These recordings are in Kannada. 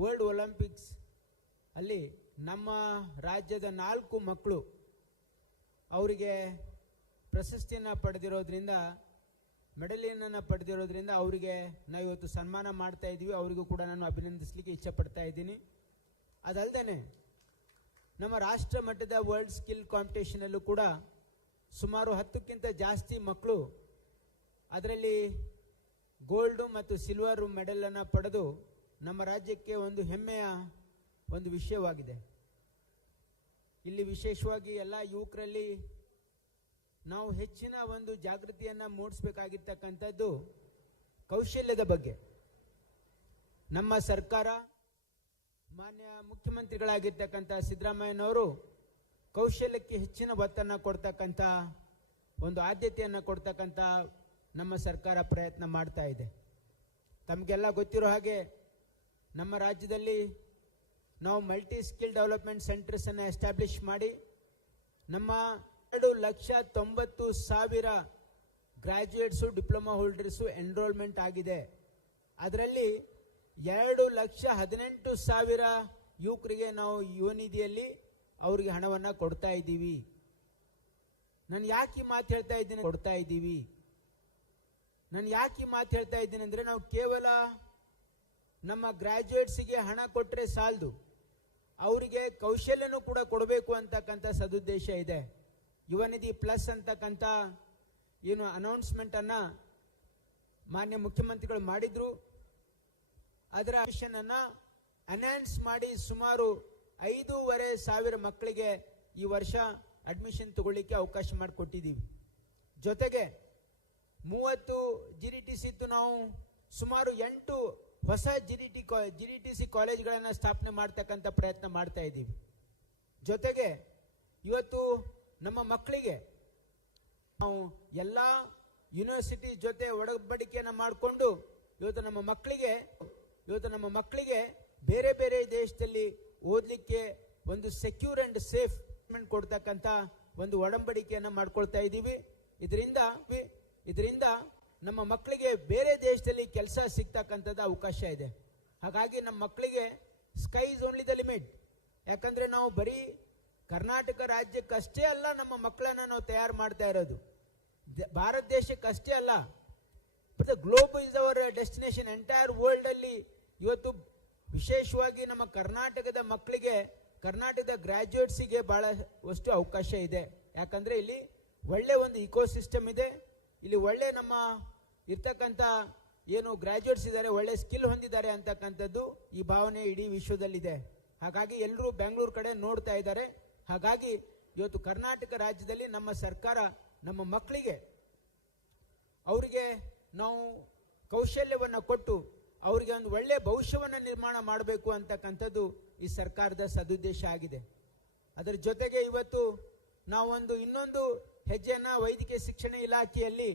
ವರ್ಲ್ಡ್ ಒಲಿಂಪಿಕ್ಸ್ ಅಲ್ಲಿ ನಮ್ಮ ರಾಜ್ಯದ 4 ಮಕ್ಕಳು ಅವರಿಗೆ ಪ್ರಶಸ್ತಿಯನ್ನು ಪಡೆದಿರೋದ್ರಿಂದ, ಮೆಡಲಿಯನ್ನು ಪಡೆದಿರೋದ್ರಿಂದ ಅವರಿಗೆ ನಾವು ಇವತ್ತು ಸನ್ಮಾನ ಮಾಡ್ತಾ ಇದ್ದೀವಿ. ಅವರಿಗೂ ಕೂಡ ನಾನು ಅಭಿನಂದಿಸಲಿಕ್ಕೆ ಇಚ್ಛಪಡ್ತಾ ಇದ್ದೀನಿ. ಅದಲ್ಲದೆ ನಮ್ಮ ರಾಷ್ಟ್ರ ಮಟ್ಟದ ವರ್ಲ್ಡ್ ಸ್ಕಿಲ್ ಕಾಂಪಿಟೇಷನಲ್ಲೂ ಕೂಡ ಸುಮಾರು 10ಕ್ಕಿಂತ ಜಾಸ್ತಿ ಮಕ್ಕಳು ಅದರಲ್ಲಿ ಗೋಲ್ಡು ಮತ್ತು ಸಿಲ್ವರ್ ಮೆಡಲನ್ನು ಪಡೆದು ನಮ್ಮ ರಾಜ್ಯಕ್ಕೆ ಒಂದು ಹೆಮ್ಮೆಯ ಒಂದು ವಿಷಯವಾಗಿದೆ. ಇಲ್ಲಿ ವಿಶೇಷವಾಗಿ ಎಲ್ಲ ಯುವಕರಲ್ಲಿ ನಾವು ಹೆಚ್ಚಿನ ಒಂದು ಜಾಗೃತಿಯನ್ನು ಮೂಡಿಸಬೇಕಾಗಿರ್ತಕ್ಕಂಥದ್ದು ಕೌಶಲ್ಯದ ಬಗ್ಗೆ. ನಮ್ಮ ಸರ್ಕಾರ, ಮಾನ್ಯ ಮುಖ್ಯಮಂತ್ರಿಗಳಾಗಿರ್ತಕ್ಕಂಥ ಸಿದ್ದರಾಮಯ್ಯನವರು ಕೌಶಲ್ಯಕ್ಕೆ ಹೆಚ್ಚಿನ ಒತ್ತನ್ನು ಕೊಡ್ತಕ್ಕಂಥ ಒಂದು ಆದ್ಯತೆಯನ್ನು ಕೊಡ್ತಕ್ಕಂಥ ನಮ್ಮ ಸರ್ಕಾರ ಪ್ರಯತ್ನ ಮಾಡ್ತಾ ಇದೆ. ತಮಗೆಲ್ಲ ಗೊತ್ತಿರೋ ಹಾಗೆ ನಮ್ಮ ರಾಜ್ಯದಲ್ಲಿ ನಾವು ಮಲ್ಟಿ ಸ್ಕಿಲ್ ಡೆವಲಪ್ಮೆಂಟ್ ಸೆಂಟರ್ಸನ್ನು ಎಸ್ಟಾಬ್ಲಿಷ್ ಮಾಡಿ ನಮ್ಮ 2,90,000 ಗ್ರಾಜ್ಯುಯೇಟ್ಸು, ಡಿಪ್ಲೊಮಾ ಹೋಲ್ಡರ್ಸು ಎನ್ರೋಲ್ಮೆಂಟ್ ಆಗಿದೆ. ಅದರಲ್ಲಿ 2,18,000 ಯುವಕರಿಗೆ ನಾವು ಯುವ ನಿಧಿಯಲ್ಲಿ ಅವರಿಗೆ ಹಣವನ್ನು ಕೊಡ್ತಾ ಇದ್ದೀವಿ. ನಾನು ಯಾಕೆ ಈ ಮಾತು ಹೇಳ್ತಾ ಇದ್ದೀನಿ ಅಂದರೆ ನಾವು ಕೇವಲ ನಮ್ಮ ಗ್ರಾಜ್ಯುಯೇಟ್ಸಿಗೆ ಹಣ ಕೊಟ್ಟರೆ ಸಾಲದು, ಅವರಿಗೆ ಕೌಶಲ್ಯನೂ ಕೂಡ ಕೊಡಬೇಕು ಅಂತಕ್ಕಂಥ ಸದುದ್ದೇಶ ಇದೆ. ಯುವ ನಿಧಿ ಪ್ಲಸ್ ಅಂತಕ್ಕಂಥ ಏನು ಅನೌನ್ಸ್ಮೆಂಟನ್ನು ಮಾನ್ಯ ಮುಖ್ಯಮಂತ್ರಿಗಳು ಮಾಡಿದ್ರು. ಅದರ ಅನ್ನು ಅನೌನ್ಸ್ ಮಾಡಿ ಸುಮಾರು 5,500 ಮಕ್ಕಳಿಗೆ ಈ ವರ್ಷ ಅಡ್ಮಿಷನ್ ತಗೊಳ್ಳಿಕ್ಕೆ ಅವಕಾಶ ಮಾಡಿಕೊಟ್ಟಿದ್ದೀವಿ. ಜೊತೆಗೆ 30 GDTC ಇತ್ತು, ನಾವು ಸುಮಾರು 8 ಹೊಸ GDTC ಕಾಲೇಜ್ಗಳನ್ನು ಸ್ಥಾಪನೆ ಮಾಡ್ತಕ್ಕಂಥ ಪ್ರಯತ್ನ ಮಾಡ್ತಾ ಇದ್ದೀವಿ. ಜೊತೆಗೆ ಇವತ್ತು ನಮ್ಮ ಮಕ್ಕಳಿಗೆ ನಾವು ಎಲ್ಲ ಯೂನಿವರ್ಸಿಟಿ ಜೊತೆ ಒಡಂಬಡಿಕೆಯನ್ನು ಮಾಡಿಕೊಂಡು ಇವತ್ತು ನಮ್ಮ ಮಕ್ಕಳಿಗೆ ಬೇರೆ ಬೇರೆ ದೇಶದಲ್ಲಿ ಓದಲಿಕ್ಕೆ ಒಂದು ಸೆಕ್ಯೂರ್ ಅಂಡ್ ಸೇಫ್ ಕೊಡ್ತಕ್ಕಂಥ ಒಂದು ಒಡಂಬಡಿಕೆಯನ್ನು ಮಾಡ್ಕೊಳ್ತಾ ಇದ್ದೀವಿ. ಇದರಿಂದ ನಮ್ಮ ಮಕ್ಕಳಿಗೆ ಬೇರೆ ದೇಶದಲ್ಲಿ ಕೆಲಸ ಸಿಗ್ತಕ್ಕಂಥದ್ದು ಅವಕಾಶ ಇದೆ. ಹಾಗಾಗಿ ನಮ್ಮ ಮಕ್ಕಳಿಗೆ sky is only the limit. ಯಾಕಂದ್ರೆ ನಾವು ಬರೀ ಕರ್ನಾಟಕ ರಾಜ್ಯಕ್ಕಷ್ಟೇ ಅಲ್ಲ ನಮ್ಮ ಮಕ್ಕಳನ್ನ ನಾವು ತಯಾರು ಮಾಡ್ತಾ ಇರೋದು, ಭಾರತ ದೇಶಕ್ಕಷ್ಟೇ ಅಲ್ಲ, but the globe is our destination. Entire world ಅಲ್ಲಿ ಇವತ್ತು ವಿಶೇಷವಾಗಿ ನಮ್ಮ ಕರ್ನಾಟಕದ ಮಕ್ಕಳಿಗೆ, ಕರ್ನಾಟಕದ ಗ್ರಾಜ್ಯುಯೇಟ್ಸಿಗೆ ಬಹಳಷ್ಟು ಅವಕಾಶ ಇದೆ. ಯಾಕಂದ್ರೆ ಇಲ್ಲಿ ಒಳ್ಳೆ ಒಂದು ಇಕೋಸಿಸ್ಟಮ್ ಇದೆ. ಇಲ್ಲಿ ಒಳ್ಳೆ ನಮ್ಮ ಇರ್ತಕ್ಕಂಥ ಏನು ಗ್ರಾಜ್ಯುಯೇಟ್ಸ್ ಇದ್ದಾರೆ, ಒಳ್ಳೆ ಸ್ಕಿಲ್ ಹೊಂದಿದ್ದಾರೆ ಅಂತಕ್ಕಂಥದ್ದು ಈ ಭಾವನೆ ಇಡೀ ವಿಶ್ವದಲ್ಲಿದೆ. ಹಾಗಾಗಿ ಎಲ್ಲರೂ ಬೆಂಗಳೂರು ಕಡೆ ನೋಡ್ತಾ ಇದ್ದಾರೆ. ಹಾಗಾಗಿ ಇವತ್ತು ಕರ್ನಾಟಕ ರಾಜ್ಯದಲ್ಲಿ ನಮ್ಮ ಸರ್ಕಾರ ನಮ್ಮ ಮಕ್ಕಳಿಗೆ ಅವರಿಗೆ ನಾವು ಕೌಶಲ್ಯವನ್ನು ಕೊಟ್ಟು ಅವರಿಗೆ ಒಂದು ಒಳ್ಳೆ ಭವಿಷ್ಯವನ್ನು ನಿರ್ಮಾಣ ಮಾಡಬೇಕು ಅಂತಕ್ಕಂಥದ್ದು ಈ ಸರ್ಕಾರದ ಸದುದ್ದೇಶ ಆಗಿದೆ. ಅದರ ಜೊತೆಗೆ ಇವತ್ತು ನಾವೊಂದು ಇನ್ನೊಂದು ಹೆಜ್ಜೆಯನ್ನು ವೈದ್ಯಕೀಯ ಶಿಕ್ಷಣ ಇಲಾಖೆಯಲ್ಲಿ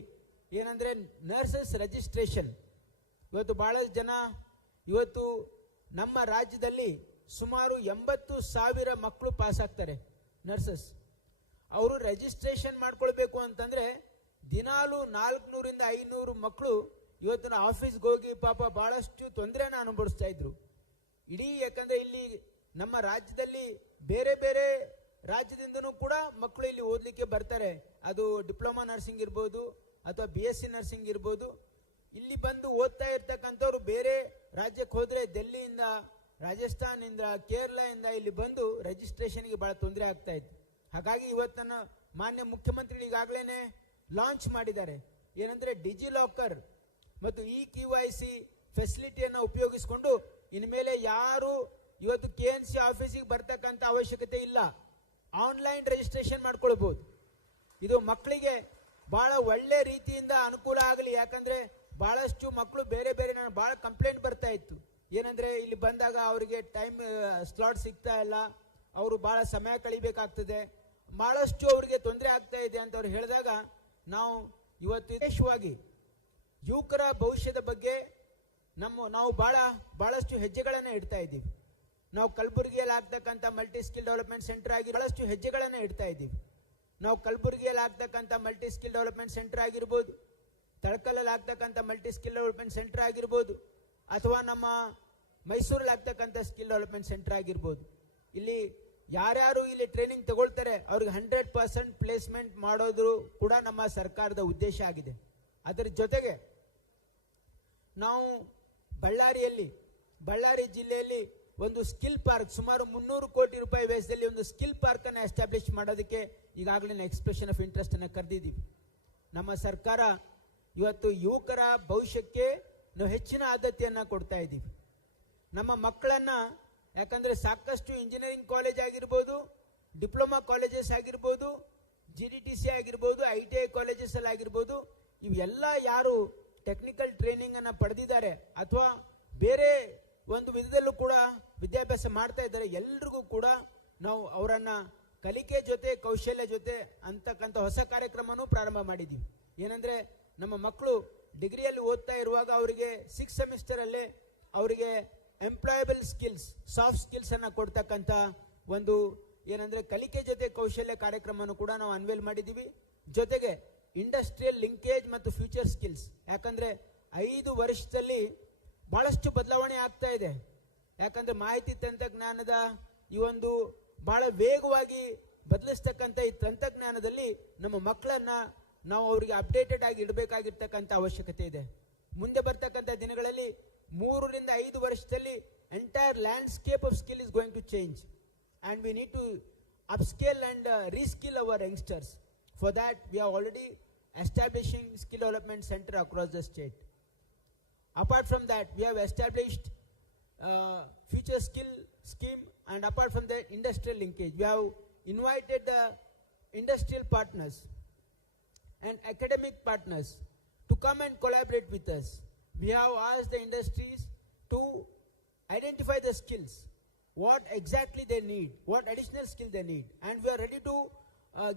ಏನಂದ್ರೆ ನರ್ಸಸ್ ರಿಜಿಸ್ಟ್ರೇಷನ್. ಇವತ್ತು ಬಹಳಷ್ಟು ಜನ ಇವತ್ತು ನಮ್ಮ ರಾಜ್ಯದಲ್ಲಿ ಸುಮಾರು 80,000 ಮಕ್ಕಳು ಪಾಸ್ ಆಗ್ತಾರೆ ನರ್ಸಸ್. ಅವರು ರಿಜಿಸ್ಟ್ರೇಷನ್ ಮಾಡ್ಕೊಳ್ಬೇಕು ಅಂತಂದ್ರೆ ದಿನಾಲು 400-500 ಮಕ್ಕಳು ಇವತ್ತಿನ ಆಫೀಸ್ಗೆ ಹೋಗಿ ಪಾಪ ಬಹಳಷ್ಟು ತೊಂದರೆನ ಅನುಭವಿಸ್ತಾ ಇದ್ರು. ಯಾಕಂದ್ರೆ ಇಲ್ಲಿ ನಮ್ಮ ರಾಜ್ಯದಲ್ಲಿ ಬೇರೆ ಬೇರೆ ರಾಜ್ಯದಿಂದನೂ ಕೂಡ ಮಕ್ಕಳು ಇಲ್ಲಿ ಓದಲಿಕ್ಕೆ ಬರ್ತಾರೆ. ಅದು ಡಿಪ್ಲೊಮಾ ನರ್ಸಿಂಗ್ ಇರ್ಬೋದು ಅಥವಾ BSc ನರ್ಸಿಂಗ್ ಇರ್ಬೋದು. ಇಲ್ಲಿ ಬಂದು ಓದ್ತಾ ಇರ್ತಕ್ಕಂಥವ್ರು ಬೇರೆ ರಾಜ್ಯಕ್ಕೆ ಹೋದ್ರೆ ಡೆಲ್ಲಿಯಿಂದ, ರಾಜಸ್ಥಾನಿಂದ, ಕೇರಳದಿಂದ ಇಲ್ಲಿ ಬಂದು ರಿಜಿಸ್ಟ್ರೇಷನ್ಗೆ ಬಹಳ ತೊಂದರೆ ಆಗ್ತಾ ಇತ್ತು. ಹಾಗಾಗಿ ಇವತ್ತನ್ನು ಮಾನ್ಯ ಮುಖ್ಯಮಂತ್ರಿಗಳು ಈಗಾಗಲೇ ಲಾಂಚ್ ಮಾಡಿದ್ದಾರೆ. ಏನಂದ್ರೆ ಡಿಜಿಲಾಕರ್ ಮತ್ತು KYC ಫೆಸಿಲಿಟಿಯನ್ನು ಉಪಯೋಗಿಸಿಕೊಂಡು ಇನ್ಮೇಲೆ ಯಾರು ಇವತ್ತು KNC ಆಫೀಸಿಗೆ ಬರ್ತಕ್ಕಂಥ ಅವಶ್ಯಕತೆ ಇಲ್ಲ, ಆನ್ಲೈನ್ ರಿಜಿಸ್ಟ್ರೇಷನ್ ಮಾಡ್ಕೊಳ್ಬಹುದು. ಇದು ಮಕ್ಕಳಿಗೆ ಬಹಳ ಒಳ್ಳೆ ರೀತಿಯಿಂದ ಅನುಕೂಲ ಆಗಲಿ. ಯಾಕಂದ್ರೆ ಬಹಳಷ್ಟು ಮಕ್ಕಳು ಬೇರೆ ಬೇರೆ ಬಹಳ ಕಂಪ್ಲೇಂಟ್ ಬರ್ತಾ ಇತ್ತು. ಏನಂದ್ರೆ ಇಲ್ಲಿ ಬಂದಾಗ ಅವರಿಗೆ ಟೈಮ್ ಸ್ಲಾಟ್ ಸಿಗ್ತಾ ಇಲ್ಲ, ಅವರು ಬಹಳ ಸಮಯ ಕಳಿಬೇಕಾಗ್ತದೆ, ಬಹಳಷ್ಟು ಅವರಿಗೆ ತೊಂದರೆ ಆಗ್ತಾ ಇದೆ ಅಂತ ಅವ್ರು ಹೇಳಿದಾಗ ನಾವು ಇವತ್ತು ವಿಶೇಷವಾಗಿ ಯುವಕರ ಭವಿಷ್ಯದ ಬಗ್ಗೆ ನಾವು ಬಹಳಷ್ಟು ಹೆಜ್ಜೆಗಳನ್ನು ಇಡ್ತಾ ಇದ್ದೀವಿ. ನಾವು ಕಲಬುರಗಿಯಲ್ಲಿ ಆಗ್ತಕ್ಕಂಥ ಮಲ್ಟಿ ಸ್ಕಿಲ್ ಡೆವಲಪ್ಮೆಂಟ್ ಸೆಂಟರ್ ಆಗಿ ಬಹಳಷ್ಟು ಹೆಜ್ಜೆಗಳನ್ನು ಇಡ್ತಾ ಇದ್ದೀವಿ. ನಾವು ಕಲಬುರಗಿಯಲ್ಲಿ ಆಗ್ತಕ್ಕಂಥ ಮಲ್ಟಿ ಸ್ಕಿಲ್ ಡೆವಲಪ್ಮೆಂಟ್ ಸೆಂಟರ್ ಆಗಿರ್ಬೋದು, ತಳಕಲ್ಲಲ್ಲಿ ಆಗ್ತಕ್ಕಂಥ ಮಲ್ಟಿ ಸ್ಕಿಲ್ ಡೆವಲಪ್ಮೆಂಟ್ ಸೆಂಟರ್ ಆಗಿರ್ಬೋದು, ಅಥವಾ ನಮ್ಮ ಮೈಸೂರಲ್ಲಿ ಆಗ್ತಕ್ಕಂಥ ಸ್ಕಿಲ್ ಡೆವಲಪ್ಮೆಂಟ್ ಸೆಂಟರ್ ಆಗಿರ್ಬೋದು. ಇಲ್ಲಿ ಯಾರ್ಯಾರು ಇಲ್ಲಿ ಟ್ರೈನಿಂಗ್ ತಗೊಳ್ತಾರೆ ಅವ್ರಿಗೆ 100% ಪ್ಲೇಸ್ಮೆಂಟ್ ಮಾಡೋದು ಕೂಡ ನಮ್ಮ ಸರ್ಕಾರದ ಉದ್ದೇಶ ಆಗಿದೆ. ಅದರ ಜೊತೆಗೆ ನಾವು ಬಳ್ಳಾರಿ ಜಿಲ್ಲೆಯಲ್ಲಿ ಒಂದು ಸ್ಕಿಲ್ ಪಾರ್ಕ್ ಸುಮಾರು 300 ಕೋಟಿ ರೂಪಾಯಿ ವೆಚ್ಚದಲ್ಲಿ ಒಂದು ಸ್ಕಿಲ್ ಪಾರ್ಕ್ ಅನ್ನು ಎಸ್ಟಾಬ್ಲಿಷ್ ಮಾಡೋದಕ್ಕೆ ಈಗಾಗಲೇ ಎಕ್ಸ್ಪ್ರೆಷನ್ ಆಫ್ ಇಂಟ್ರೆಸ್ಟ್ ಅನ್ನು ಕರೆದಿದ್ದೀವಿ. ನಮ್ಮ ಸರ್ಕಾರ ಇವತ್ತು ಯುವಕರ ಭವಿಷ್ಯಕ್ಕೆ ನಾವು ಹೆಚ್ಚಿನ ಆದ್ಯತೆಯನ್ನು ಕೊಡ್ತಾ ಇದ್ದೀವಿ. ನಮ್ಮ ಮಕ್ಕಳನ್ನ, ಯಾಕಂದ್ರೆ ಸಾಕಷ್ಟು ಇಂಜಿನಿಯರಿಂಗ್ ಕಾಲೇಜ್ ಆಗಿರ್ಬೋದು, ಡಿಪ್ಲೊಮಾ ಕಾಲೇಜಸ್ ಆಗಿರ್ಬೋದು, GDTC ಆಗಿರ್ಬೋದು, ITI ಕಾಲೇಜಸ್ ಅಲ್ಲಿ ಆಗಿರ್ಬೋದು, ಇವೆಲ್ಲ ಯಾರು ಟೆಕ್ನಿಕಲ್ ಟ್ರೈನಿಂಗ್ ಅನ್ನ ಪಡೆದಿದ್ದಾರೆ ಅಥವಾ ಬೇರೆ ಒಂದು ವಿಧದಲ್ಲೂ ಕೂಡ ವಿದ್ಯಾಭ್ಯಾಸ ಮಾಡ್ತಾ ಇದ್ದಾರೆ, ಎಲ್ರಿಗೂ ಕೂಡ ನಾವು ಅವರನ್ನ ಕಲಿಕೆ ಜೊತೆ ಕೌಶಲ್ಯ ಜೊತೆ ಅಂತಕ್ಕಂಥ ಹೊಸ ಕಾರ್ಯಕ್ರಮನೂ ಪ್ರಾರಂಭ ಮಾಡಿದ್ದೀವಿ. ಏನಂದ್ರೆ ನಮ್ಮ ಮಕ್ಕಳು ಡಿಗ್ರಿಯಲ್ಲಿ ಓದ್ತಾ ಇರುವಾಗ ಅವರಿಗೆ 6th ಸೆಮಿಸ್ಟರ್ ಅಲ್ಲೇ ಅವರಿಗೆ ಎಂಪ್ಲಾಯಬಲ್ ಸ್ಕಿಲ್ಸ್, ಸಾಫ್ಟ್ ಸ್ಕಿಲ್ಸ್ ಅನ್ನ ಕೊಡ್ತಕ್ಕಂಥ ಒಂದು ಏನಂದ್ರೆ ಕಲಿಕೆ ಜೊತೆ ಕೌಶಲ್ಯ ಕಾರ್ಯಕ್ರಮವನ್ನು ಕೂಡ ನಾವು ಅನ್ವೇಲ್ ಮಾಡಿದ್ದೀವಿ. ಜೊತೆಗೆ ಇಂಡಸ್ಟ್ರಿಯಲ್ ಲಿಂಕೇಜ್ ಮತ್ತು ಫ್ಯೂಚರ್ ಸ್ಕಿಲ್ಸ್, ಯಾಕಂದ್ರೆ 5 ವರ್ಷದಲ್ಲಿ ಬಹಳಷ್ಟು ಬದಲಾವಣೆ ಆಗ್ತಾ ಇದೆ. ಯಾಕಂದ್ರೆ ಮಾಹಿತಿ ತಂತ್ರಜ್ಞಾನದ ಈ ಒಂದು ಬಹಳ ವೇಗವಾಗಿ ಬದಲಿಸ್ತಕ್ಕಂಥ ಈ ತಂತ್ರಜ್ಞಾನದಲ್ಲಿ ನಮ್ಮ ಮಕ್ಕಳನ್ನ ನಾವು ಅವರಿಗೆ ಅಪ್ಡೇಟೆಡ್ ಆಗಿ ಇಡಬೇಕಾಗಿರ್ತಕ್ಕಂಥ ಅವಶ್ಯಕತೆ ಇದೆ. ಮುಂದೆ ಬರ್ತಕ್ಕಂಥ ದಿನಗಳಲ್ಲಿ 3 ರಿಂದ 5 ವರ್ಷದಲ್ಲಿ entire landscape of skill is going to change and we need to upskill and reskill our youngsters. For that we are already establishing skill development center across the state. Apart from that, we have established future skill scheme, and apart from that, industrial linkage. We have invited the industrial partners and academic partners to come and collaborate with us. We have asked the industries to identify the skills, what exactly they need, what additional skill they need, and we are ready to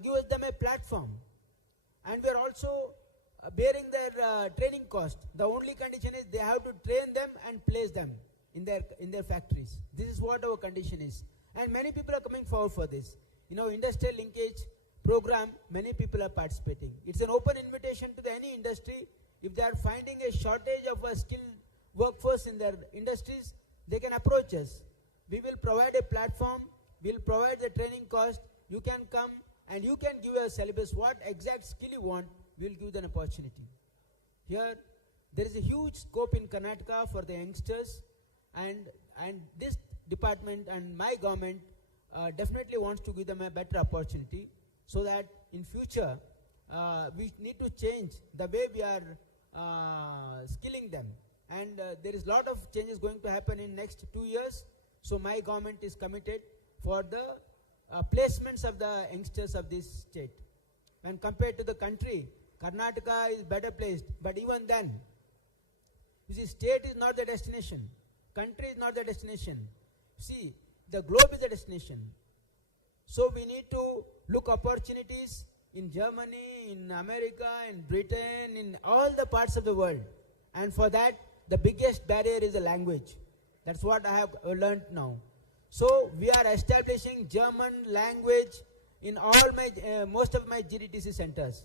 give them a platform, and we are also bearing their training cost. The only condition is they have to train them and place them in their factories. This is what our condition is, and many people are coming forward for this. Industrial linkage program, many people are participating. It's an open invitation to any industry. If they are finding a shortage of a skilled workforce in their industries, they can approach us. We will provide a platform, we'll provide the training cost, you can come and you can give a syllabus, what exact skill you want, we'll give them an opportunity. Here, there is a huge scope in Karnataka for the youngsters, and this department and my government definitely wants to give them a better opportunity, so that in future, we need to change the way we are skilling them. And there is a lot of changes going to happen in next 2 years. So my government is committed for the placements of the youngsters of this state. When compared to the country, Karnataka is better placed. But even then, you see, state is not the destination. Country is not the destination. See, the globe is the destination. So we need to look opportunities in Germany, in America, in Britain, in all the parts of the world. And for that, the biggest barrier is the language. That's what I have learned now. So we are establishing German language in all my most of my GDTC centers,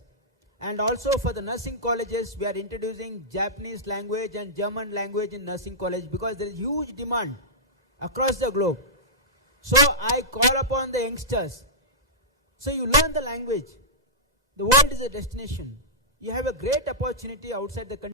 and also for the nursing colleges we are introducing Japanese language and German language in nursing college, because there is huge demand across the globe. So I call upon the youngsters, so you learn the language. The world is a destination. You have a great opportunity outside the country.